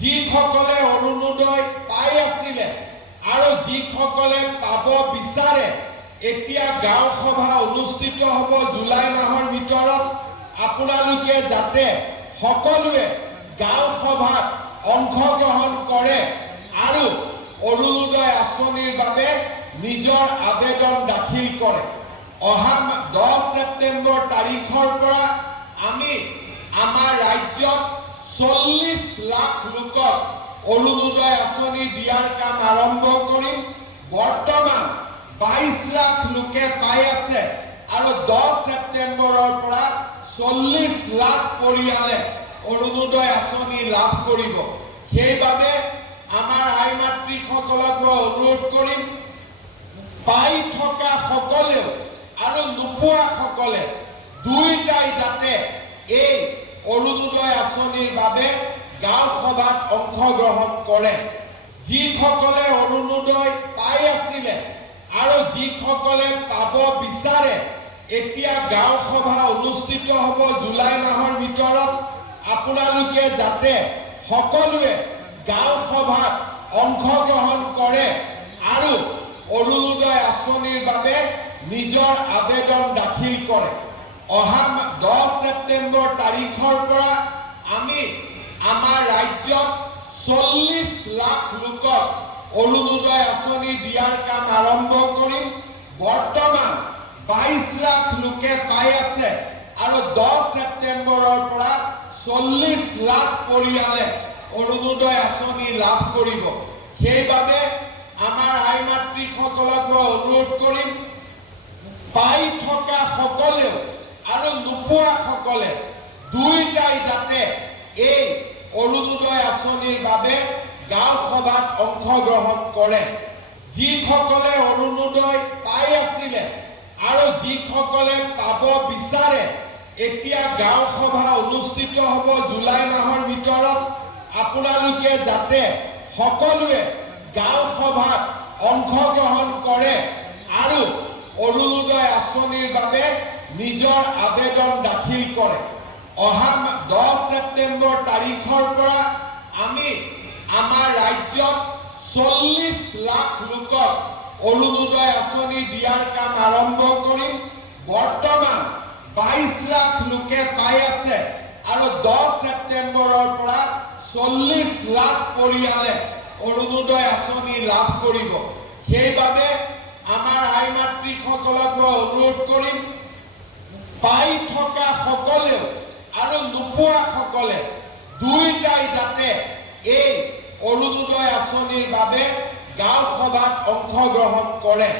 যিসকলে অৰুণোদয় পাই আছিলে আৰু যিসকলে পাব বিচাৰে এতিয়া গাঁও সভা অনুষ্ঠিত হ'ব জুলাই মাহৰ ভিতৰত আপোনালোকে যাতে সকলোৱে গাঁও সভাত অংশগ্ৰহণ কৰে আৰু অৰুণোদয় আঁচনিৰ বাবে নিজৰ আবেদন দাখিল কৰে। অহা 10 ছেপ্টেম্বৰ তাৰিখৰ পৰা আমি আমাৰ ৰাজ্যত 40 লাখ লোকক অৰুণোদয় আঁচনি দিয়াৰ কাম আৰম্ভ কৰিম। বৰ্তমান 22 লাখ লোকে পাই আছে আৰু 10 ছেপ্টেম্বৰৰ পৰা 40 লাখ পৰিয়ালে অৰুণোদয় আঁচনি লাভ কৰিব। সেইবাবে আমাৰ আই মাতৃসকলক অনুৰোধ কৰিম, পাই থকা সকলেও আৰু নোপোৱা সকলে দুইটাই যাতে এই অৰুণোদয় আঁচনিৰ বাবে গাঁও সভাত অংশগ্ৰহণ কৰে। যিসকলে অৰুণোদয় পাই আছিলে আৰু যিসকলে পাব বিচাৰে এতিয়া গাঁও সভা অনুষ্ঠিত হ'ব জুলাই মাহৰ ভিতৰত আপোনালোকে যাতে সকলোৱে গাঁও সভাত অংশগ্ৰহণ কৰে আৰু অৰুণোদয় আঁচনিৰ বাবে নিজৰ আবেদন দাখিল কৰে। অহা 10 ছেপ্টেম্বৰ তাৰিখৰ পৰা আমি আমাৰ ৰাজ্যত 40 লাখ লোকক অৰুণোদয় আঁচনি দিয়াৰ কাম আৰম্ভ কৰিম। বৰ্তমান 22 লাখ লোকে পাই আছে আৰু 10 ছেপ্টেম্বৰৰ পৰা 40 লাখ পৰিয়ালে অৰুণোদয় আঁচনি লাভ কৰিব। সেইবাবে আমাৰ আই মাতৃসকলক অনুৰোধ কৰিম, পাই থকা সকলেও আৰু নোপোৱা সকলে দুইটাই যাতে এই অৰুণোদয় আঁচনিৰ বাবে গাঁও সভাত অংশগ্ৰহণ কৰে। যিসকলে অৰুণোদয় পাই আছিলে আৰু যিসকলে পাব বিচাৰে এতিয়া গাঁও সভা অনুষ্ঠিত হ'ব জুলাই মাহৰ ভিতৰত আপোনালোকে যাতে সকলোৱে গাঁও সভাত অংশগ্ৰহণ কৰে আৰু অৰুণোদয় আঁচনিৰ বাবে নিজৰ আবেদন দাখিল কৰে। অহা 10 ছেপ্টেম্বৰ তাৰিখৰ পৰা আমি আমাৰ ৰাজ্যত 40 লাখ লোকক অৰুণোদয় আঁচনি দিয়াৰ কাম আৰম্ভ কৰিম। বৰ্তমান 22 লাখ লোকে পাই আছে আৰু 10 ছেপ্টেম্বৰৰ পৰা 40 লাখ পৰিয়ালে অৰুণোদয় আঁচনি লাভ কৰিব। সেইবাবে আমাৰ আই মাতৃসকলক অনুৰোধ কৰিম, পাই থকা সকলেও আৰু নোপোৱা সকলে দুইটাই যাতে এই অৰুণোদয় আঁচনিৰ বাবে গাঁও সভাত অংশগ্ৰহণ কৰে।